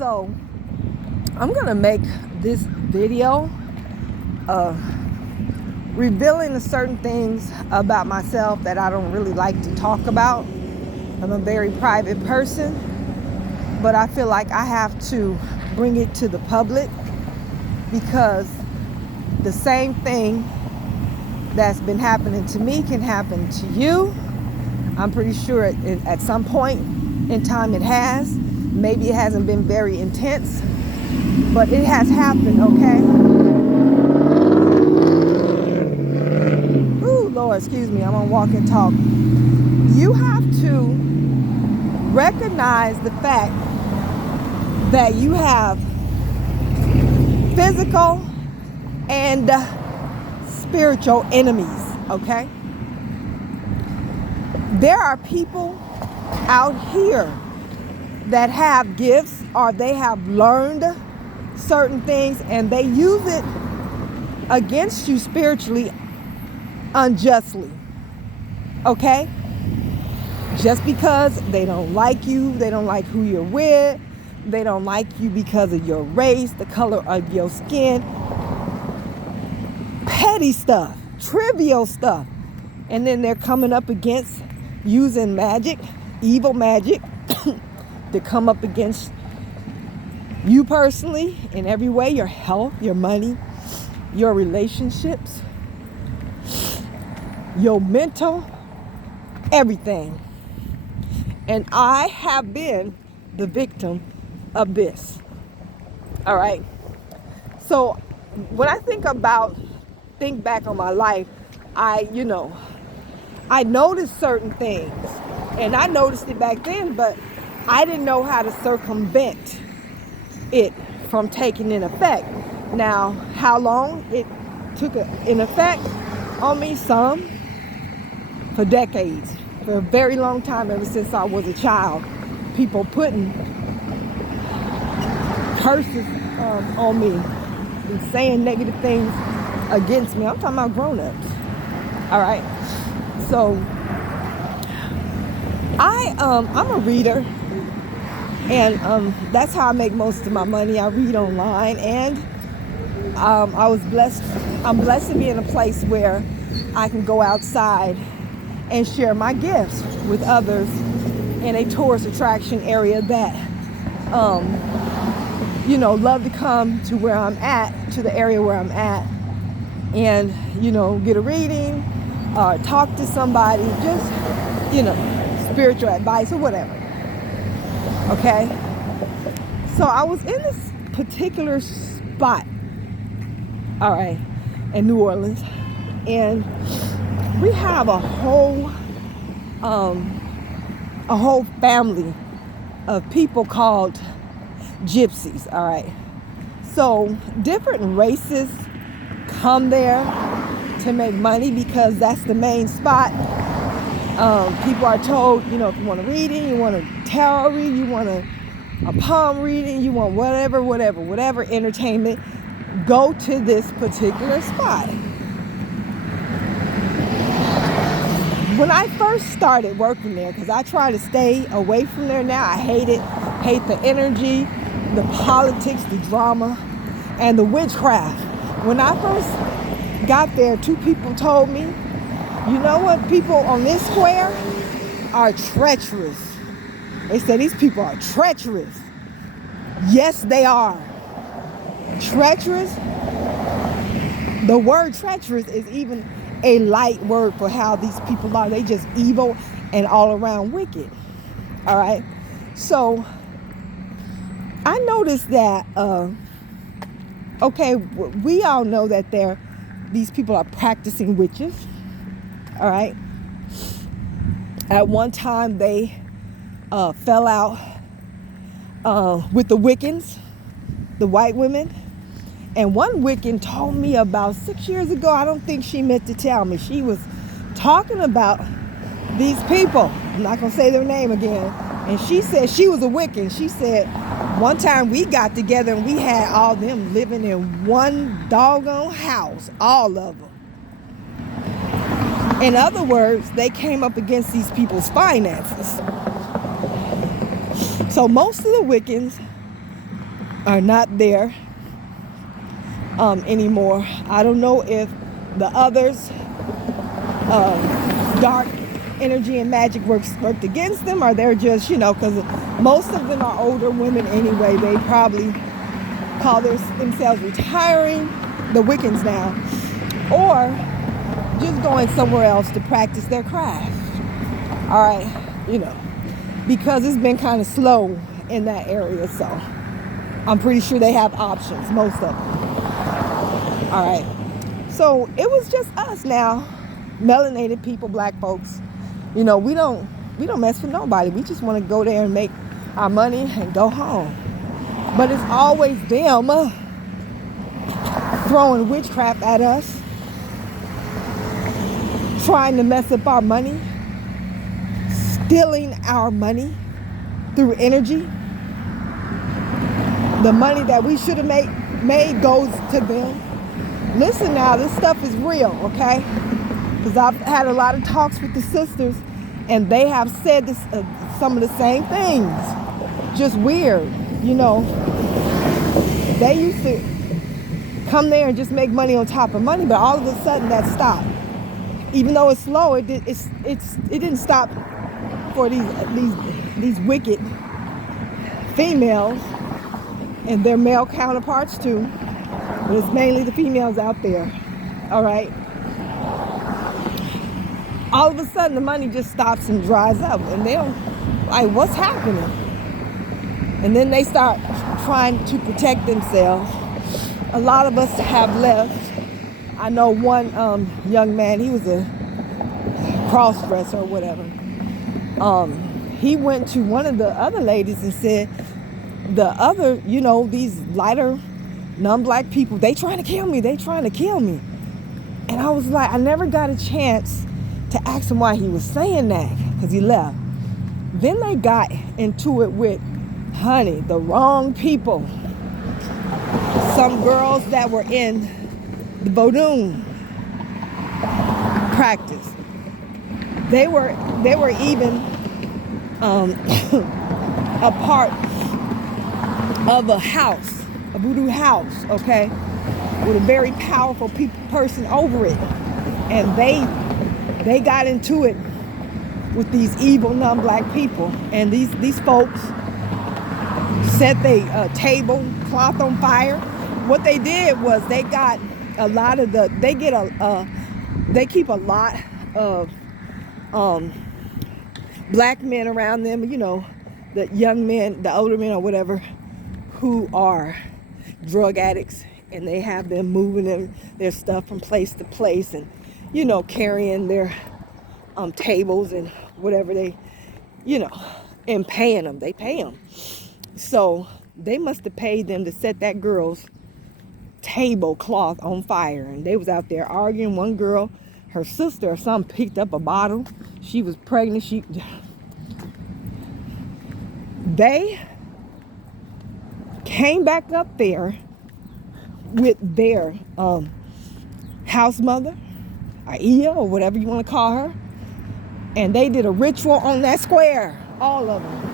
So I'm gonna make this video revealing certain things about myself that I don't really like to talk about. I'm a very private person, but I feel like I have to bring it to the public because the same thing that's been happening to me can happen to you. I'm pretty sure at some point in time it has. Maybe it hasn't been very intense, but it has happened, okay? Ooh, Lord, excuse me, I'm gonna walk and talk. You have to recognize the fact that you have physical and spiritual enemies, okay? There are people out here that have gifts or they have learned certain things and they use it against you spiritually unjustly, okay? Just because they don't like you, they don't like who you're with, they don't like you because of your race, the color of your skin, petty stuff, trivial stuff. And then they're coming up against using magic, evil magic, to come up against you personally in every way, your health, your money, your relationships, your mental, everything. And I have been the victim of this. All right. So when I think back on my life, I noticed certain things, and I noticed it back then, but I didn't know how to circumvent it from taking in effect. Now, how long it took in effect on me? Some for decades, for a very long time, ever since I was a child. People putting curses on me and saying negative things against me. I'm talking about grown-ups. All right. So I'm a reader, and that's how I make most of my money. I read online, and I'm blessed to be in a place where I can go outside and share my gifts with others in a tourist attraction area that love to come to where I'm at, to the area where I'm at, and get a reading, talk to somebody, just spiritual advice or whatever. Okay, so I was in this particular spot, all right, in New Orleans, and we have a whole family of people called gypsies. All right, so different races come there to make money because that's the main spot. People are told, if you want a reading, you want a tarot reading, you want a palm reading, you want whatever entertainment, go to this particular spot. When I first started working there, because I try to stay away from there now, I hate the energy, the politics, the drama, and the witchcraft. When I first got there, two people told me, you know what, people on this square are treacherous. They said these people are treacherous. Yes, they are. Treacherous. The word treacherous is even a light word for how these people are. They just evil and all around wicked. All right. So I noticed that, we all know that these people are practicing witches. All right. At one time, they fell out with the Wiccans, the white women. And one Wiccan told me about 6 years ago, I don't think she meant to tell me. She was talking about these people. I'm not going to say their name again. And she said she was a Wiccan. She said one time we got together and we had all them living in one doggone house, all of them. In other words, they came up against these people's finances. So most of the Wiccans are not there anymore. I don't know if the others, dark energy and magic worked against them, or they're just, because most of them are older women anyway. They probably call themselves retiring, the Wiccans now, or just going somewhere else to practice their craft. All right, because it's been kind of slow in that area, so I'm pretty sure they have options, most of them. All right, so it was just us now, melanated people, black folks. We don't mess with nobody. We just want to go there and make our money and go home. But it's always them throwing witchcraft at us, trying to mess up our money, stealing our money through energy. The money that we should have made goes to them. Listen now, this stuff is real, okay? Because I've had a lot of talks with the sisters, and they have said this, some of the same things. Just weird, They used to come there and just make money on top of money, but all of a sudden that stopped. Even though it's slow, it didn't stop for these wicked females and their male counterparts too. But it's mainly the females out there. All right. All of a sudden the money just stops and dries up, and they're like, what's happening? And then they start trying to protect themselves. A lot of us have left. I know one young man, he was a cross-dresser or whatever. He went to one of the other ladies and said, the other, these lighter, non-black people, they trying to kill me. And I was like, I never got a chance to ask him why he was saying that, because he left. Then they got into it with, honey, the wrong people. Some girls that were in the voodoo practice. They were even a part of a house, a voodoo house, okay, with a very powerful person over it, and they got into it with these evil non-black people, and these folks set the table cloth on fire. What they did was they got a lot of they keep a lot of black men around them, the young men, the older men or whatever, who are drug addicts, and they have them moving their stuff from place to place, and carrying their tables and whatever they, and paying them. They pay them. So they must have paid them to set that girl's tablecloth on fire, and they was out there arguing. One girl, her sister or something, picked up a bottle. She was pregnant. They came back up there with their house mother, Aya, or whatever you want to call her, and they did a ritual on that square, all of them.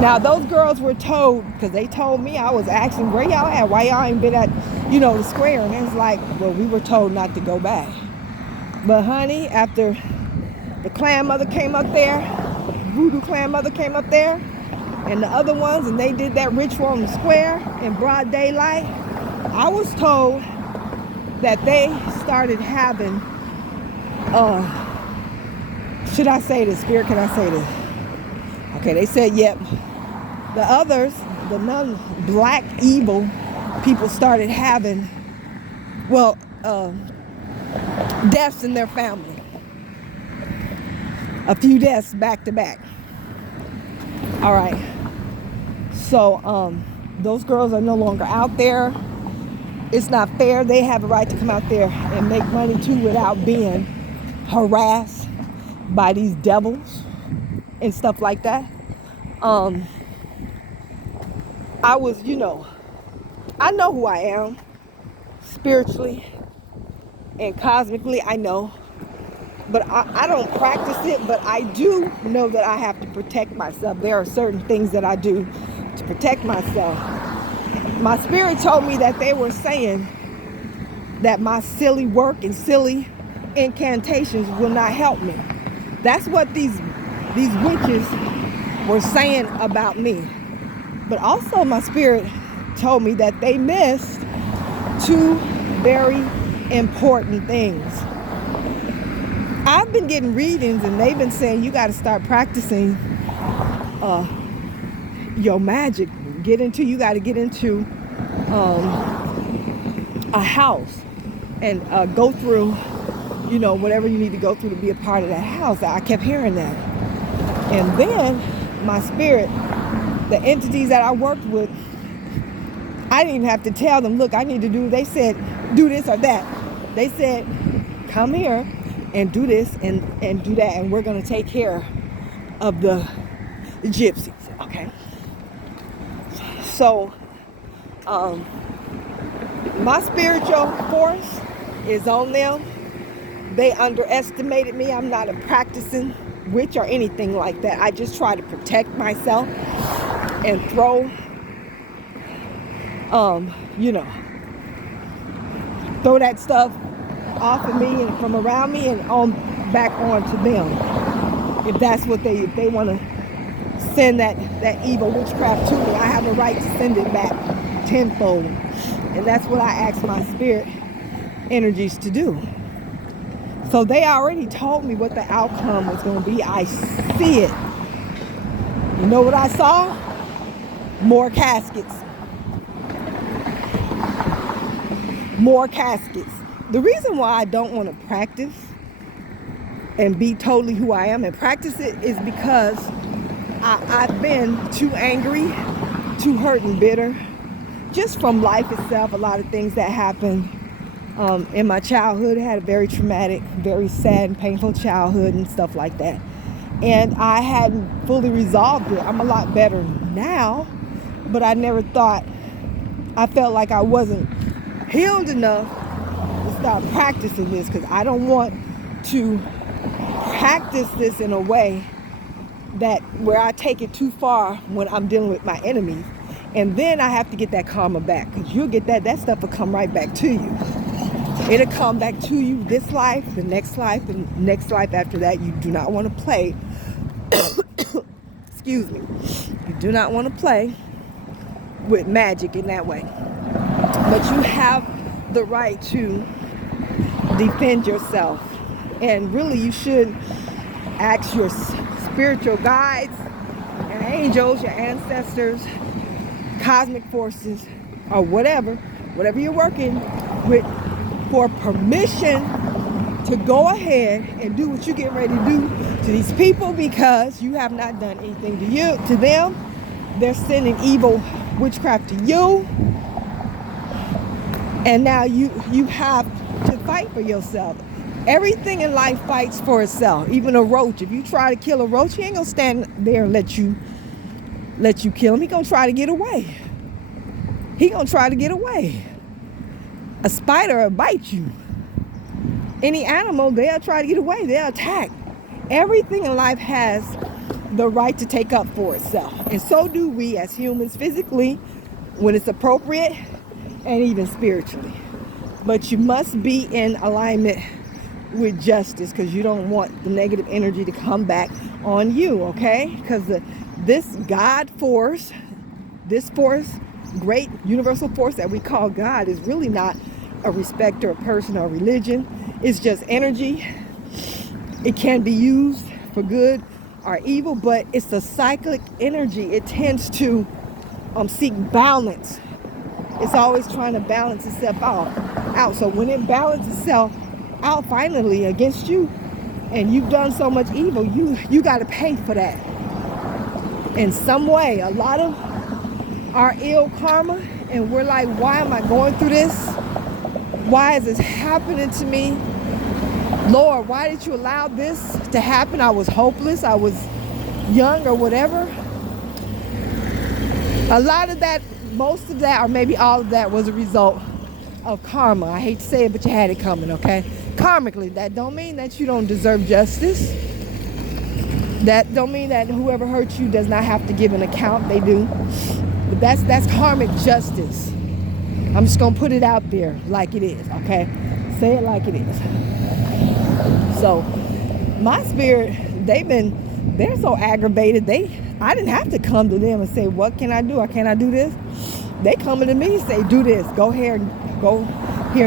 Now those girls were told, because they told me, I was asking, where y'all at? Why y'all ain't been at, the square? And it's like, well, we were told not to go back. But honey, after the clan mother came up there, voodoo clan mother came up there, and the other ones, and they did that ritual on the square in broad daylight, I was told that they started having, should I say this, Spirit, can I say this? Okay, they said, yep. The others, the non-black evil people, started having, deaths in their family. A few deaths back to back. All right. So those girls are no longer out there. It's not fair. They have a right to come out there and make money too without being harassed by these devils and stuff like that. I was, I know who I am spiritually and cosmically. I know but I don't practice it, but I do know that I have to protect myself. There are certain things that I do to protect myself. My spirit told me that they were saying that my silly work and silly incantations will not help me. That's what these witches were saying about me. But also my spirit told me that they missed two very important things. I've been getting readings and they've been saying you got to start practicing your magic. You got to get into a house and go through, whatever you need to go through to be a part of that house. I kept hearing that. And then my spirit, the entities that I worked with, I didn't even have to tell them, look, I need to do, they said, do this or that. They said, come here and do this and do that, and we're going to take care of the gypsies, okay? So, my spiritual force is on them. They underestimated me. I'm not a practicing witch or anything like that. I just try to protect myself and throw that stuff off of me and from around me and on back onto them. If that's what if they want to send that evil witchcraft to me, I have a right to send it back tenfold. And that's what I ask my spirit energies to do. So they already told me what the outcome was going to be. I see it. You know what I saw? More caskets. More caskets. The reason why I don't want to practice and be totally who I am and practice it is because I've been too angry, too hurt and bitter, just from life itself. A lot of things that happened in my childhood. I had a very traumatic, very sad and painful childhood and stuff like that. And I hadn't fully resolved it. I'm a lot better now, but I never thought, I felt like I wasn't healed enough to start practicing this, because I don't want to practice this in a way that where I take it too far when I'm dealing with my enemies. And then I have to get that karma back, because you'll get that stuff will come right back to you. It'll come back to you this life, the next life, and next life after that. You do not want to play. Excuse me. You do not want to play with magic in that way. But you have the right to defend yourself. And really you should ask your spiritual guides, your angels, your ancestors, cosmic forces, or whatever you're working with, for permission to go ahead and do what you get ready to do to these people, because you have not done anything to them. They're sending evil witchcraft to you, and now you have to fight for yourself. Everything in life fights for itself. Even a roach. If you try to kill a roach, he ain't gonna stand there and let you kill him. He gonna try to get away. A spider will bite you. Any animal, they'll try to get away. They'll attack. Everything in life has the right to take up for itself. And so do we as humans, physically, when it's appropriate, and even spiritually. But you must be in alignment with justice, because you don't want the negative energy to come back on you, okay? Because this God force, this force, great universal force that we call God, is really not a respecter of person or religion. It's just energy. It can be used for good or evil, but it's a cyclic energy. It tends to seek balance. It's always trying to balance itself out. So when it balances itself out finally against you, and you've done so much evil, you got to pay for that in some way. A lot of our ill karma, and we're like, why am I going through this? Why is this happening to me? Lord, why did you allow this to happen? I was hopeless. I was young or whatever. A lot of that, most of that, or maybe all of that, was a result of karma. I hate to say it, but you had it coming, okay? karmically. That don't mean that you don't deserve justice. That don't mean that whoever hurt you does not have to give an account. They do. But that's karmic justice. I'm just going to put it out there like it is, okay? Say it like it is. So, my spirit, they're so aggravated. I didn't have to come to them and say, what can I do? Can I do this? They coming to me and say, do this. Go here and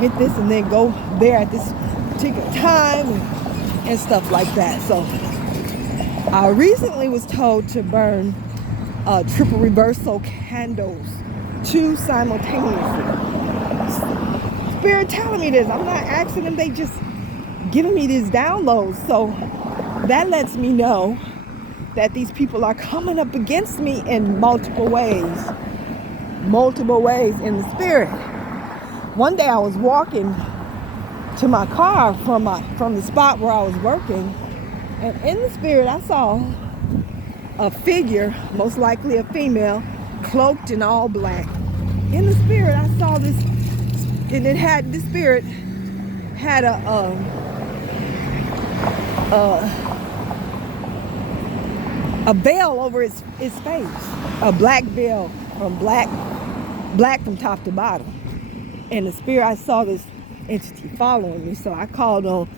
get this, and then go there at this particular time and stuff like that. So, I recently was told to burn triple reversal candles, 2 simultaneously. Spirit telling me this. I'm not asking them. They just giving me these downloads. So that lets me know that these people are coming up against me in multiple ways in the spirit. One day I was walking to my car from the spot where I was working, and in the spirit I saw a figure, most likely a female, cloaked in all black. In the spirit I saw this, and the spirit had a veil over its face, a black veil from black from top to bottom. In the spirit I saw this entity following me, so I called on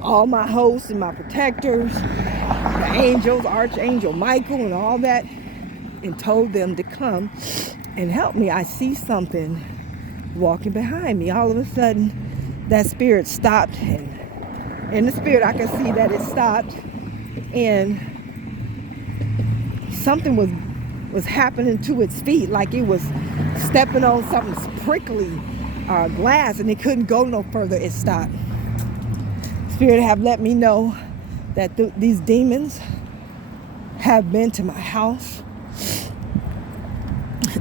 all my hosts and my protectors, the angels, Archangel Michael and all that, and told them to come and help me. I see something walking behind me. All of a sudden, that spirit stopped, and in the spirit I could see that it stopped, and something was happening to its feet, like it was stepping on something prickly glass, and it couldn't go no further. It stopped. Spirit have let me know that these demons have been to my house.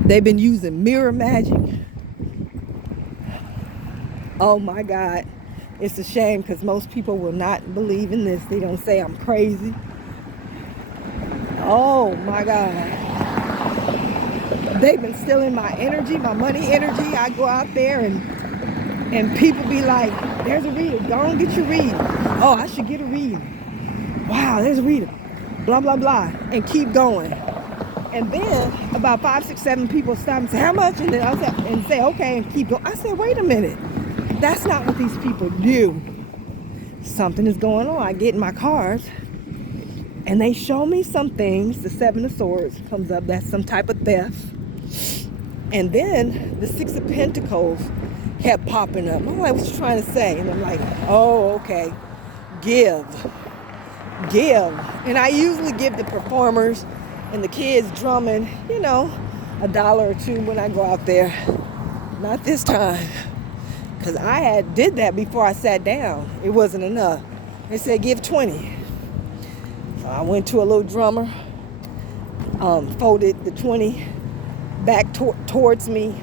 They've been using mirror magic. Oh my God. It's a shame because most people will not believe in this. They don't say I'm crazy. Oh my God. They've been stealing my energy, my money energy. I go out there and people be like, there's a reader. Go on, get your reading. Oh, I should get a reading. Wow, there's a reader. Blah, blah, blah. And keep going. And then about 5, 6, 7 people stop and say, how much? And then I'll say, okay, and keep going. I said, wait a minute. That's not what these people do. Something is going on. I get in my cards and they show me some things. The 7 of Swords comes up. That's some type of theft. And then the 6 of Pentacles kept popping up. I'm like, what you trying to say? And I'm like, oh, okay. Give. And I usually give the performers and the kids drumming, $1 or $2 when I go out there. Not this time. Because I did that before I sat down. It wasn't enough. They said, give 20. So I went to a little drummer, folded the 20 back towards me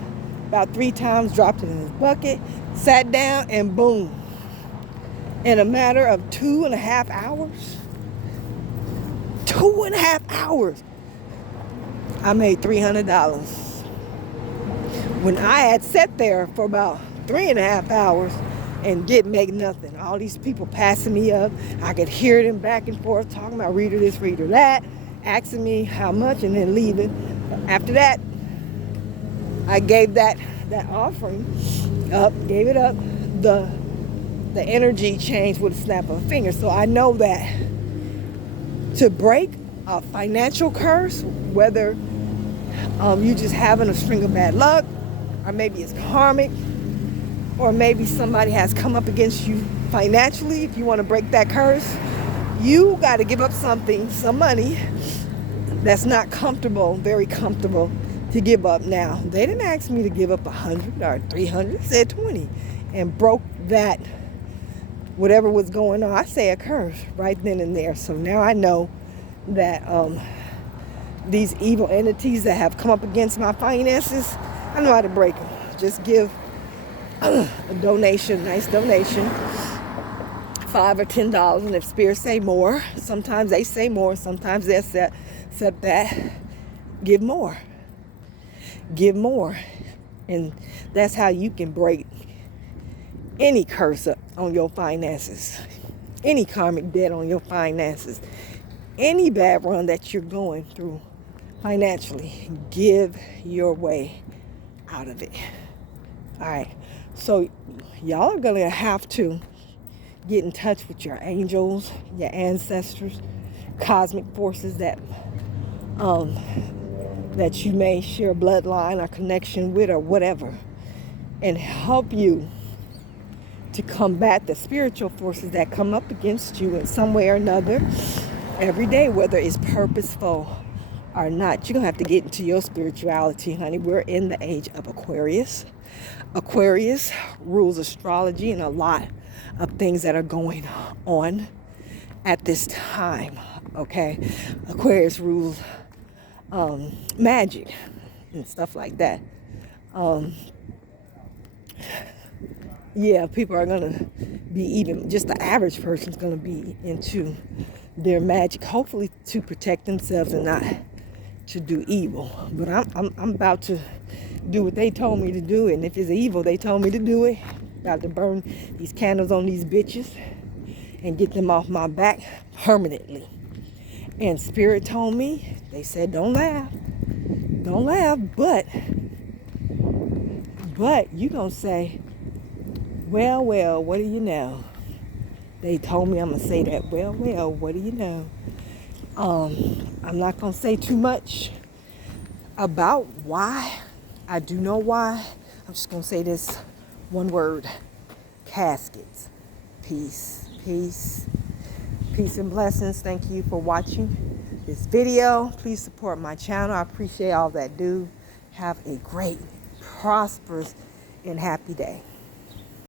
about 3 times, dropped it in his bucket, sat down, and boom. In a matter of 2.5 hours, 2.5 hours, I made $300. When I had sat there for about 3.5 hours and didn't make nothing. All these people passing me up. I could hear them back and forth talking about reader this, reader that, asking me how much and then leaving. After that, I gave that offering up, gave it up. The energy changed with a snap of a finger. So I know that to break a financial curse, whether you just having a string of bad luck, or maybe it's karmic, or maybe somebody has come up against you financially. If you want to break that curse, you got to give up something, some money that's not comfortable, very comfortable to give up. Now, they didn't ask me to give up 100 or 300, they said 20, and broke that, whatever was going on. I say a curse right then and there. So now I know that these evil entities that have come up against my finances, I know how to break them. Just give a donation, nice donation, $5 or $10, and if spirits say more, sometimes they say more, sometimes they accept that, give more, and that's how you can break any curse on your finances, any karmic debt on your finances, any bad run that you're going through financially, give your way out of it. All right. So y'all are going to have to get in touch with your angels, your ancestors, cosmic forces that you may share bloodline or connection with or whatever, and help you to combat the spiritual forces that come up against you in some way or another every day, whether it's purposeful or not. You're going to have to get into your spirituality, honey. We're in the age of Aquarius. Aquarius rules astrology and a lot of things that are going on at this time, okay? Aquarius rules magic and stuff like that. Yeah, people are going to be, even just the average person's going to be into their magic, hopefully to protect themselves and not to do evil. But I'm about to do what they told me to do, and if it's evil, they told me to do it. About to burn these candles on these bitches and get them off my back permanently. And Spirit told me, they said, don't laugh, but you gonna say, well, what do you know? They told me I'm gonna say that, well, what do you know? I'm not gonna say too much about why. I do know why. I'm just gonna say this one word: caskets. Peace and blessings. Thank you for watching this video. Please support my channel. I appreciate all that do. Have a great, prosperous, and happy day.